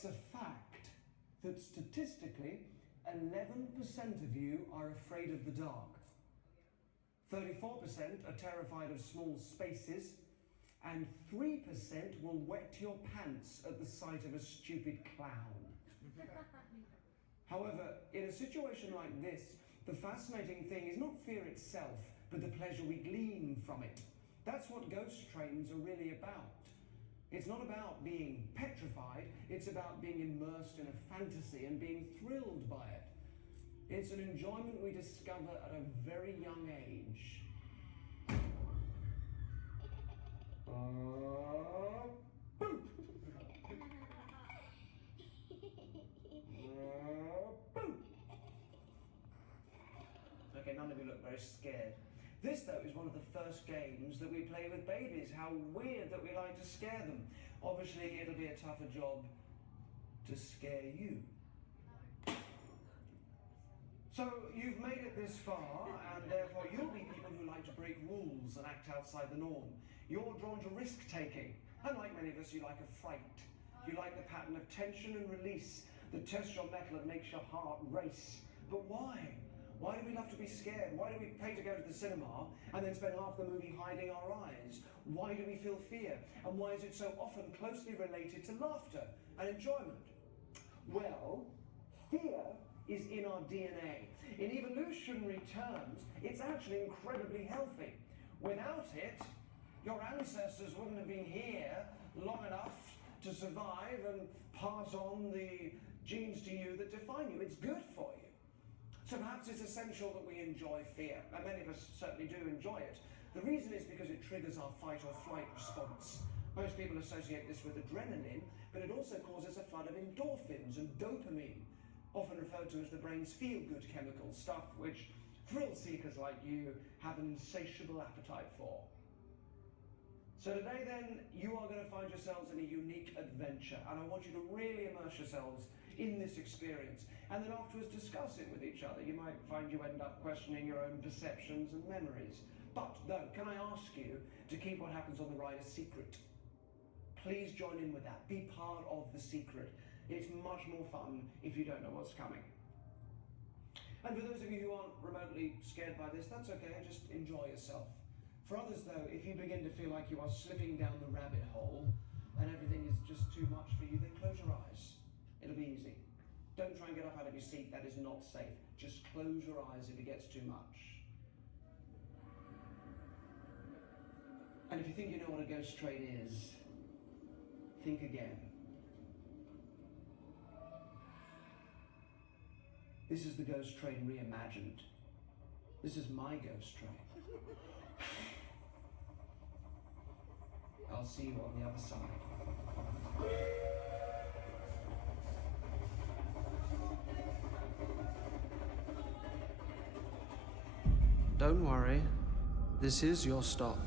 It's a fact that statistically, 11% of you are afraid of the dark. 34% are terrified of small spaces, and 3% will wet your pants at the sight of a stupid clown. However, in a situation like this, the fascinating thing is not fear itself, but the pleasure we glean from it. That's what ghost trains are really about. It's not about being petrified, it's about being immersed in a fantasy and being thrilled by it. It's an enjoyment we discover at a very young age. Okay, none of you look very scared. This, though, is one of the first games that we play with babies. How weird that we like to scare them. Obviously, it'll be a tougher job to scare you. So, you've made it this far, and therefore you'll be people who like to break rules and act outside the norm. You're drawn to risk-taking. Unlike many of us, you like a fright. You like the pattern of tension and release that tests your mettle and makes your heart race. But why? Why do we love to be scared? Why do we pay to go to the cinema and then spend half the movie hiding our eyes? Why do we feel fear? And why is it so often closely related to laughter and enjoyment? Well, fear is in our DNA. In evolutionary terms, it's actually incredibly healthy. Without it, your ancestors wouldn't have been here long enough to survive and pass on the genes to you that define you. It's good for you. So perhaps it's essential that we enjoy fear, and many of us certainly do enjoy it. The reason is because it triggers our fight or flight response. Most people associate this with adrenaline, but it also causes a flood of endorphins and dopamine, often referred to as the brain's feel-good chemical, stuff which thrill seekers like you have an insatiable appetite for. So today then, you are going to find yourselves in a unique adventure, and I want you to really immerse yourselves in this experience, and then afterwards discuss it with each other. You might find you end up questioning your own perceptions and memories. But though, can I ask you to keep what happens on the ride a secret? Please join in with that. Be part of the secret. It's much more fun if you don't know what's coming. And for those of you who aren't remotely scared by this, that's okay, just enjoy yourself. For others though, if you begin to feel like you are slipping down the rabbit hole and everything is just too much for you, then close your eyes. It'll be easy. Don't try and get up out of your seat, that is not safe. Just close your eyes if it gets too much. And if you think you know what a ghost train is, think again. This is the ghost train reimagined. This is my ghost train. I'll see you on the other side. Don't worry, this is your stop.